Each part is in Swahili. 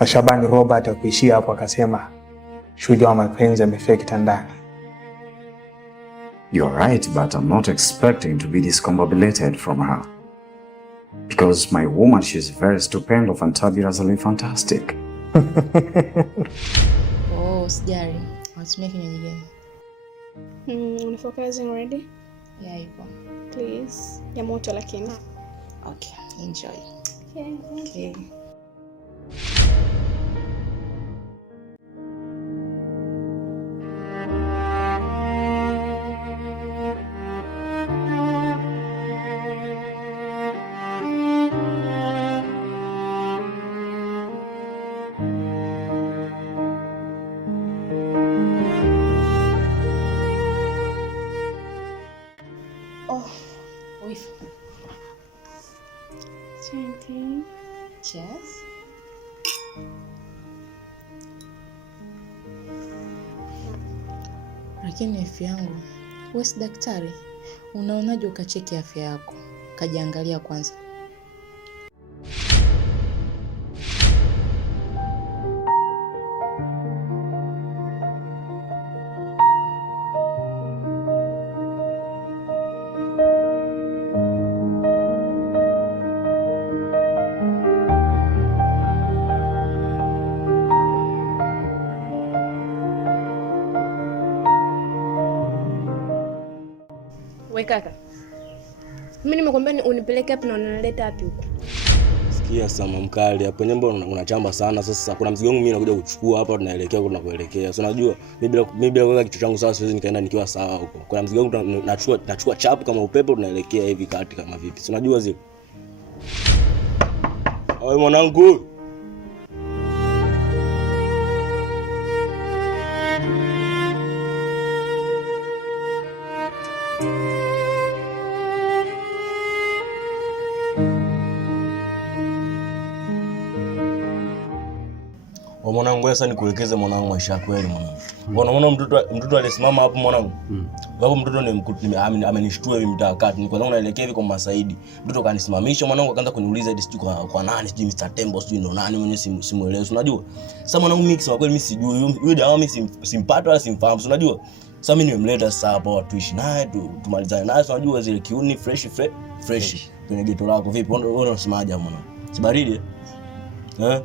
Na Shabani Robert akuishia hapo akasema shujaa wa mapenzi amefia kitandani. You're right, but I'm not expecting to be discombobulated from her. Because my woman, she's very stupendo, fantabulously fantastic. Oh, sijari. Watumia kinywaji gani? Unafocusing already? Yeah, ipo. Please. Ya moto lakini. Okay, enjoy. Okay, thank you. Cheers. Lakini afya yangu, wewe si daktari, unaonaje ukacheki afya yako? Kajiangalia kwanza. We kaka. Mimi nimekwambia unipeleke wapi na unanileta wapi huko? Sikia Sama mkali, hapo nyembo unachamba sana. Sasa kuna mzigo wangu mimi nakuja kuchukua hapa, tunaelekea huko tunakoelekea. So unajua mimi bila kuweka kichwa changu sawa siwezi nikaenda nikiwa sawa huko. Kuna mzigo wangu nachukua chapu kama upepo, tunaelekea hivi kati kama vipi. So unajua zile. Oi mwanangu. Mwanangu sasa nikuelekeze mwanangu maisha ya kweli mwanangu. Unaona mtoto alisimama hapo mwanangu. Hapo mtoto amenishtua hivi mtakati. Niko zangu naelekea hivi kwa Masaidi. Mtoto kanisimamisha mwanangu akaanza kuniuliza hadi sijui kwa nani, sijui Mr. Tembo, sijui ndo nani mwenyewe simuelewi. Unajua? Sasa mwanangu mimi kwa kweli mimi sijui. Yule jamaa mimi simpata wala simfahamu. Unajua? Sasa mimi nimemleta sasa hapa tuishi naye tumalizane naye. Unajua zile kiuni fresh kwenye geto lako. Vipi wewe unasemaje mwanangu? Si baridi eh?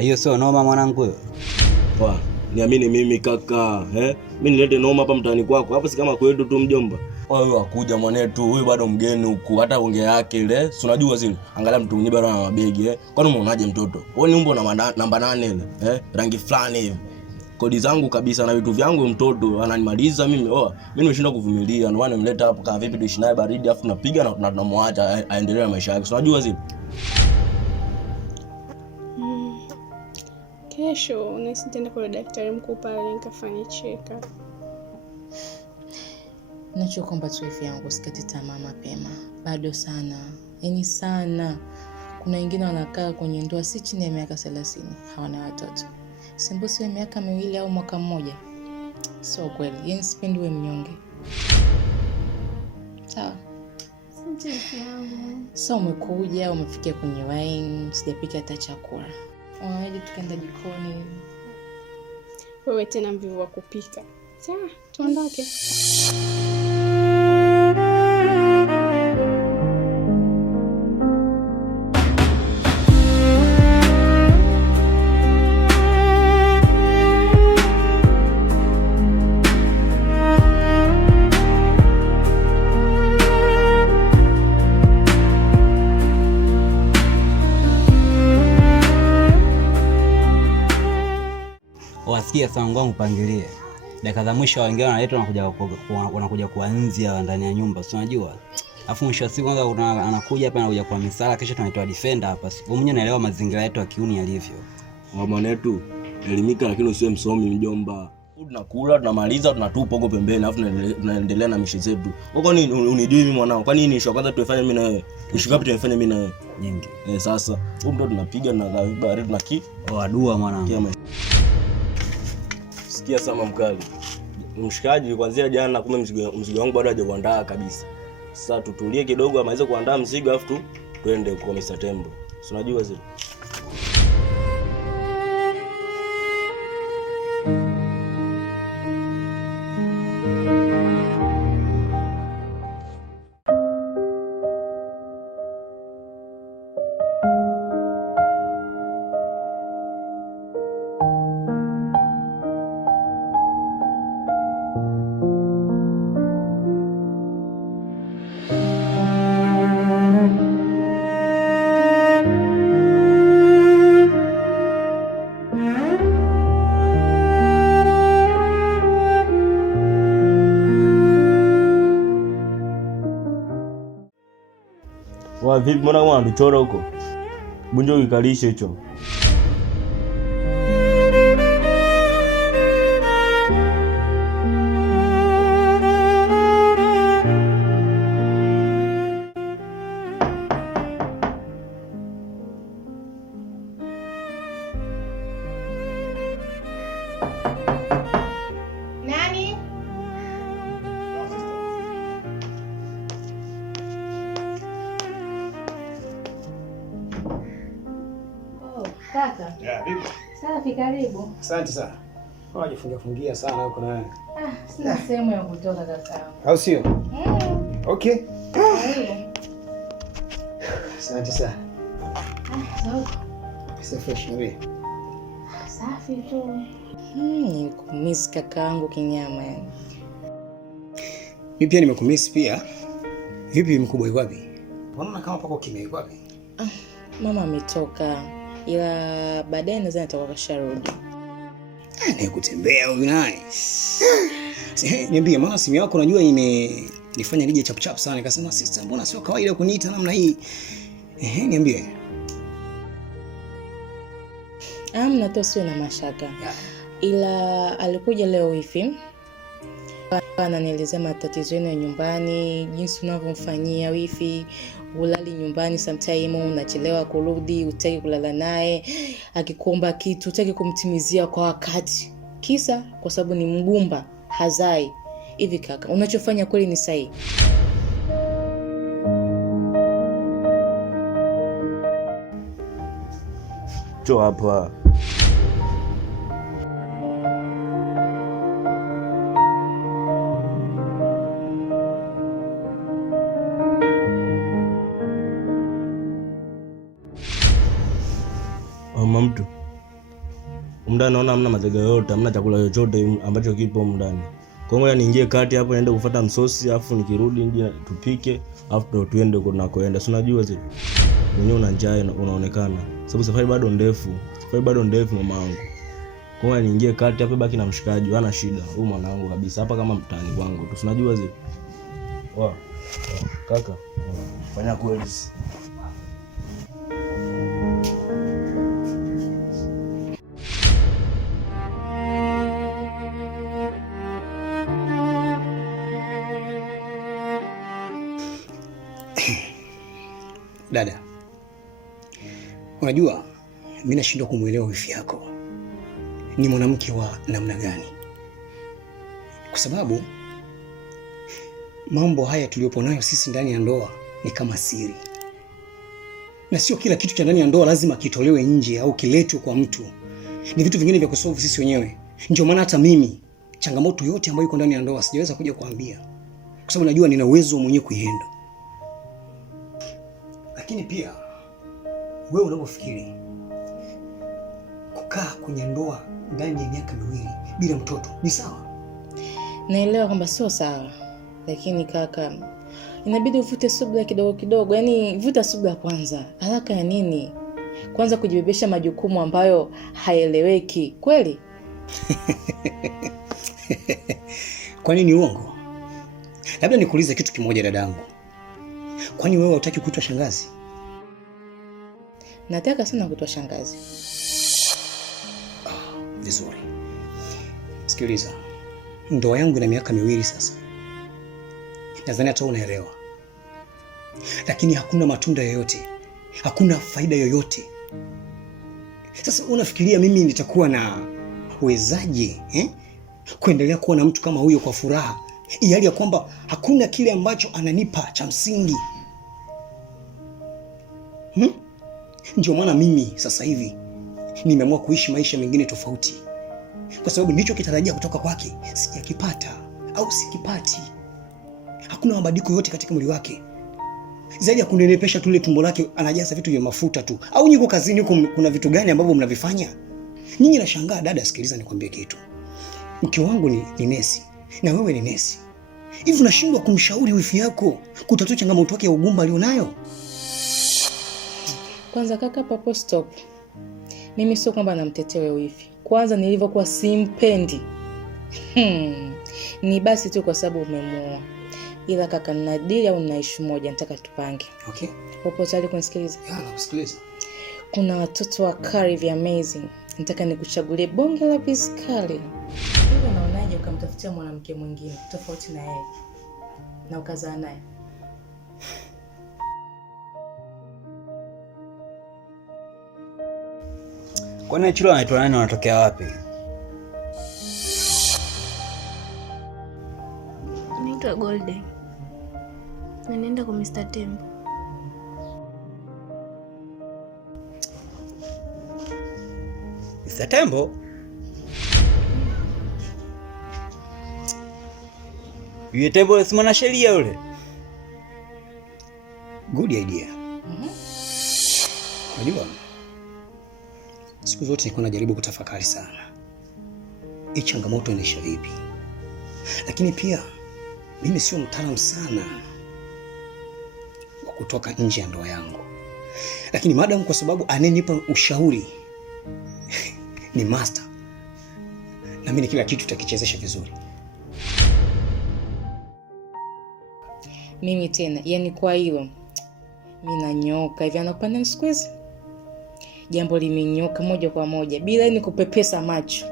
Hiyo sio noma mwanangu wewe. Niamini mimi kaka, mimi nilete noma hapa mtaani kwako. Hapa si kama kwetu tu mjomba. Wewe wakuja mwanetu, huyu bado mgeni huku. Hata ongea yake ile, si unajua zile. Angalia mtu mwenyewe bado ana mabegi Kwani umeonaje mtoto? Wewe ni umbo na namba 8 ile, rangi fulani hivi. Kodi zangu kabisa na vitu vyangu mtoto ananimaliza mimi. Mimi nimeshinda kuvumilia. Ndio maana nimleta hapo kama vipi tuishi naye baridi afu tunapiga na tunamwacha aendelee na maisha yake. Si unajua zile. Kesho unaisitenda kwa daktari mkuu pale nikafanye check up. Nachokomba tu afya yangu usikate tamaa mapema. Bado sana. Yaani sana. Kuna wengine wanakaa kwenye ndoa si chini ya miaka 30 hawana watoto. Simbusi wa miaka 2 au mwaka mmoja. Sio kweli. Yaani sipendi wewe mnyonge. Sawa. Asante yangu. Sasa umekuja, umefikia kwenye wine, sijapika hata chakula. Waje tukaenda jikoni. Wewe tena mvivu wa kupika. Sawa, tuondoke. Wasikia sangu wangu pangilie. Dakika za mwisho wengine wanaletwa wanakuja kuanzia ndani ya nyumba. Si unajua? Alafu mwisho wa siku kwanza anakuja hapa anakuja kwa misala kisha tunaitwa defender hapa. Wewe mwenyewe unaelewa mazingira yetu ya kiuni yalivyo. Mama yetu elimika lakini usiwe msomi mjomba. Tunakula, tunamaliza, tunatupa huko pembeni alafu tunaendelea na mishi zetu. Huko ni unijui mimi mwanao. Kwani nini ishu kwanza tuifanye mimi na wewe? Ishu ngapi tuifanye mimi na wewe? Nyingi. Sasa, huko ndo tunapiga na baridi tunaki. Adua mwanangu. Sikia Sama mkali. Mshikaji kuanzia jana kumbe mzigo wangu bado hajaandaa kabisa. Sasa tutulie kidogo amalize kuandaa mzigo alafu twende kwa Mr. Tembo. Si unajua zile. Wa vipi mbona kama unachora huko? Bunjo kikalishe hicho. Nani? Kaka. Ya, vipi? Safi, karibu. Asante sana. Wajifungia sana huko na wewe. Sina sehemu ya kutoka kaka. Au sio? Okay. Asante sana. Sawa. Fresh wewe. Safi tu. Nikumiss kakaangu kinyama yani. Mimi pia nimekumiss pia. Vipi mkubwa yuko wapi? Unaona kama pako kimya yuko wapi? Mama ametoka. Ila baadaye nadhani atakuwa kasharudi. Ni kutembea huyu naye. Niambie, maana simu yako unajua nifanya nije chap chap sana. Nikasema sister, mbona sio kawaida kuniita namna hii? Niambie. Amna tu, sio na mashaka. Ila alikuja leo hivi. Ananielezea matatizo yenu ya nyumbani, jinsi unavyomfanyia wifi, ulali nyumbani sometime unachelewa kurudi, hutaki kulala naye, akikuomba kitu hutaki kumtimizia kwa wakati. Kisa kwa sababu ni mgumba, hazai. Hivi kaka, unachofanya kweli ni sahihi? Cho hapa. Mama mtu. Mndani naona hamna matega yote, hamna chakula chochote ambacho kipo mndani. Kwa hiyo niingie kati hapo niende kufuata msosi, afu nikirudi nje tupike, afu tuende kunakoenda. Si unajua zile. Mwenyewe una njaa unaonekana. Sababu safari bado ndefu. Mamaangu. Kwa hiyo niingie kati hapo, baki na mshikaji, hana shida. Huyu mwanangu kabisa hapa kama mtani kwangu. Tu unajua zile. Kaka. Fanya kweli. Dada, unajua mimi nashindwa kumuelewa wifi yako ni mwanamke wa namna gani, kwa sababu mambo haya tuliyopo nayo sisi ndani ya ndoa ni kama siri, na sio kila kitu cha ndani ya ndoa lazima kitolewe nje au kiletwe kwa mtu. Ni vitu vingine vya kusolve sisi wenyewe. Ndio maana hata mimi changamoto yote ambayo iko ndani ya ndoa sijaweza kuja kuambia, kwa sababu najua nina uwezo mwenyewe kuienda. Lakini pia wewe unapofikiri kukaa kwenye ndoa ndani ya miaka 2 bila mtoto ni sawa? Naelewa kwamba sio sawa, lakini kaka, inabidi uvute subira kidogo kidogo. Yaani vuta subira kwanza. Haraka ya nini? Kwanza kujibebesha majukumu ambayo haeleweki, kweli? Kwa nini uongo? Labda nikuulize kitu kimoja dadangu. Kwani wewe hutaki kuitwa shangazi? Nataka sana kuitwa shangazi. Vizuri. Sikiliza. Ndoa yangu ina miaka 2 sasa. Nadhani hata unaelewa. Lakini hakuna matunda yoyote. Hakuna faida yoyote. Sasa unafikiria mimi nitakuwa na uwezaje kuendelea kuwa na mtu kama huyo kwa furaha, hali ya kwamba hakuna kile ambacho ananipa cha msingi? Ndio maana mimi sasa hivi nimeamua kuishi maisha mengine tofauti, kwa sababu ndicho kitarajia kutoka kwake sijakipata au sikipati. Hakuna mabadiliko yote katika mwili wake zaidi ya kunenepesha tu ile tumbo lake, anajaza vitu vya mafuta tu. Au nyinyi kazini huko kuna vitu gani ambavyo mnavifanya? Nyinyi nashangaa. Dada, sikiliza nikwambie kitu. Mke wangu ni nesi na wewe ni nesi. Hivi unashindwa kumshauri wifi yako kutatua changamoto yake ya ugumba alionayo? Kwanza kaka, papo stop. Mimi sio kwamba namtetea wewe wifi. Kwanza nilivyokuwa simpendi. Ni basi tu kwa sababu umemuoa. Ila kaka, nina deal au nina issue moja nataka tupange. Okay. Upo tayari kunisikiliza? Nakusikiliza. Kuna watoto wa Curry amazing. Nataka nikuchagulie bonge la piskali. Hivi unaonaje ukamtafutia mwanamke mwingine tofauti na yeye na ukazaa naye? Kwani Chilo anaitwa nani, anatokea wapi? Naitwa Golden. Na nenda kwa Mr. Tembo. Mr. Tembo? Yule Tembo si mwanasheria yule. Good idea. Unajua, siku zote nilikuwa najaribu kutafakari sana hii changamoto inaisha vipi, lakini pia mimi sio mtaalamu sana wa kutoka nje ya ndoa yangu, lakini madam, kwa sababu anenipa ushauri ni master, na mimi kila kitu takichezesha vizuri. Mimi tena, yani kwa hilo mimi nanyoka hivi anapanda squeeze. Jambo limenyoka moja kwa moja bila ni kupepesa macho.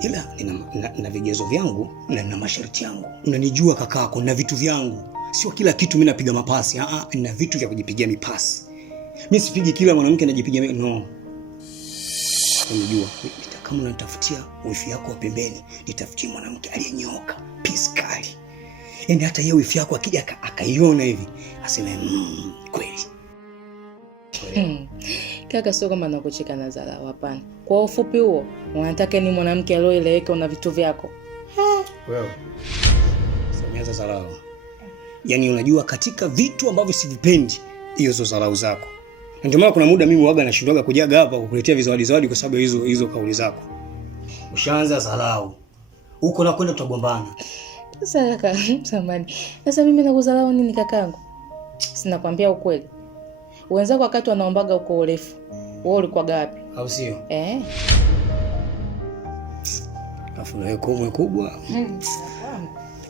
Ila nina vigezo vyangu na nina masharti yangu. Unanijua kakako, na vitu vyangu. Sio kila kitu mimi napiga mapasi. Nina vitu vya kujipigia mipasi. Mimi sipigi kila mwanamke anajipigia no. Unajua, kama unatafutia wifi yako wa pembeni, nitafutie mwanamke aliyenyoka, piskali. Yaani hata yeye wifi yako akija akaiona hivi, aseme kweli. Kaka, sio kama nakucheka na dharau, hapana. Kwa ufupi huo, unataka ni mwanamke aliyeeleweka una vitu vyako. Wewe. Umeanza dharau. Yaani unajua katika vitu ambavyo sivipendi, hiyo zo dharau zako. Ndio maana kuna muda mimi huaga nashindwaga kujaga hapa kukuletea vizawadi kwa sababu hizo kauli zako. Ushaanza dharau. Huko na kwenda tutagombana. Sasa kaka, samani. Sasa mimi nakudharau nini kakangu? Sina kwambia ukweli. Wenzako wakati wanaombaga uko urefu, wewe ulikuwa gapi? Au sio? Afu na wewe kubwa.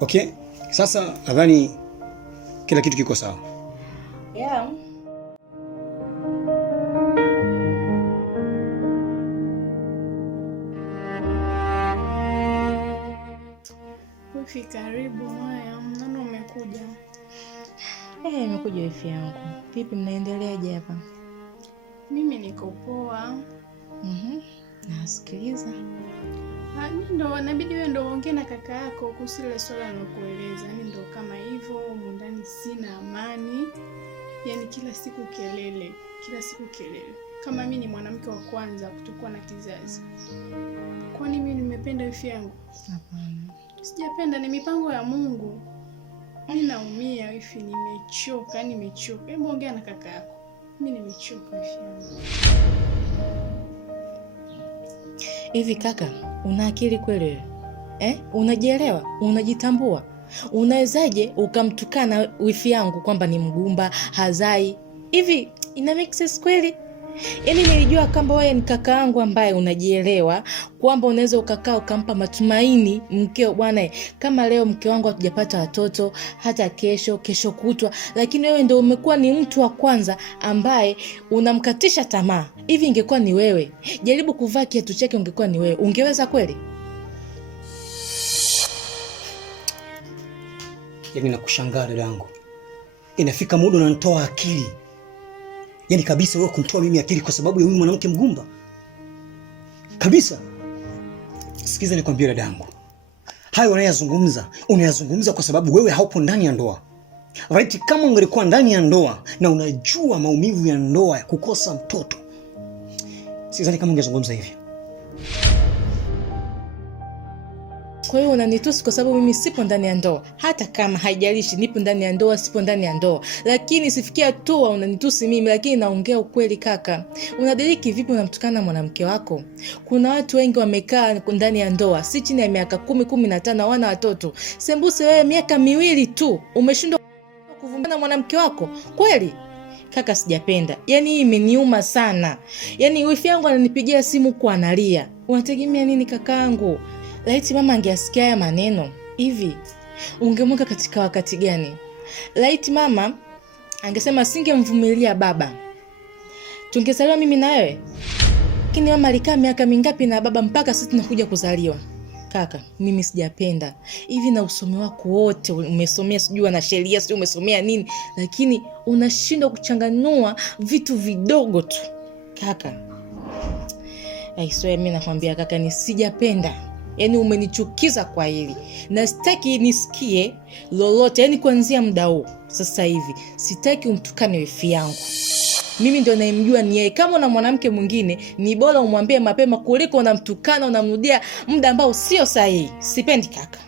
Okay. Sasa nadhani kila kitu kiko sawa. Yeah. Wifi, karibu. Haya, nani umekuja? Nimekuja wifi yangu. Vipi, mnaendeleaje hapa? Mimi niko poa. Nasikiliza. Mimi ndo inabidi wewe ndo ongea na kaka yako kuhusu ile swala anakueleza. Yaani ndo kama hivyo, huko ndani sina amani. Yaani kila siku kelele, Kama mimi ni mwanamke wa kwanza kutokuwa na kizazi. Kwani mimi nimependa wifi yangu? Hapana. Sijapenda, ni mipango ya Mungu. Mimi naumia wifi, nimechoka. Hebu ongea na kaka yako. Mimi nimechoka wifi yangu. Hivi kaka, una akili kweli wewe? Unajielewa? Unajitambua? Unawezaje ukamtukana wifi yangu kwamba ni mgumba, hazai? Hivi ina make sense kweli? Yaani nilijua kwamba wewe ni kaka yangu ambaye unajielewa, kwamba unaweza ukakaa ukampa matumaini mkeo. Bwana, kama leo mke wangu hatujapata watoto, hata kesho kutwa, lakini wewe ndio umekuwa ni mtu wa kwanza ambaye unamkatisha tamaa. Hivi ingekuwa ni wewe, jaribu kuvaa kiatu chake, ungekuwa ni wewe, ungeweza kweli? Yaani nakushangaa dadangu. Inafika muda unanitoa akili. Yaani kabisa wewe kumtoa mimi akili kwa sababu ya huyu mwanamke mgumba. Kabisa. Sikiza nikwambie dadangu. Hayo unayazungumza kwa sababu wewe haupo ndani ya ndoa. Right, kama ungelikuwa ndani ya ndoa na unajua maumivu ya ndoa ya kukosa mtoto, sidhani kama ungezungumza hivyo. Kwa hiyo unanitusi kwa sababu mimi sipo ndani ya ndoa. Hata kama haijalishi nipo ndani ya ndoa, sipo ndani ya ndoa, lakini sifikia hatua unanitusi mimi, lakini naongea ukweli kaka. Unadiriki vipi unamtukana mwanamke wako? Kuna watu wengi wamekaa ndani ya ndoa si chini ya miaka 10, 15 wana watoto. Sembuse wewe miaka 2 tu umeshindwa kuvumbana mwanamke wako? Kweli? Kaka, sijapenda. Yaani hii imeniuma sana. Yaani wifi yangu ananipigia simu kwa analia. Unategemea nini kakaangu? Laiti mama angesikia haya maneno hivi, ungemweka katika wakati gani? Laiti mama angesema singemvumilia baba, tungezaliwa mimi na wewe. Lakini mama alikaa miaka mingapi na baba mpaka sisi tunakuja kuzaliwa? Kaka, mimi sijapenda. Hivi na usomi wako wote umesomea, sijui na sheria, sijui umesomea nini, lakini unashindwa kuchanganua vitu vidogo tu. Kaka, aisee, mimi nakwambia kaka, ni sijapenda. Yaani umenichukiza kwa hili. Na sitaki nisikie lolote, yaani kuanzia muda huu sasa hivi sitaki umtukane wifi yangu. Mimi ndio naimjua ni yeye. Kama una mwanamke mwingine ni bora umwambie mapema kuliko unamtukana unamrudia muda ambao sio sahihi. Sipendi kaka.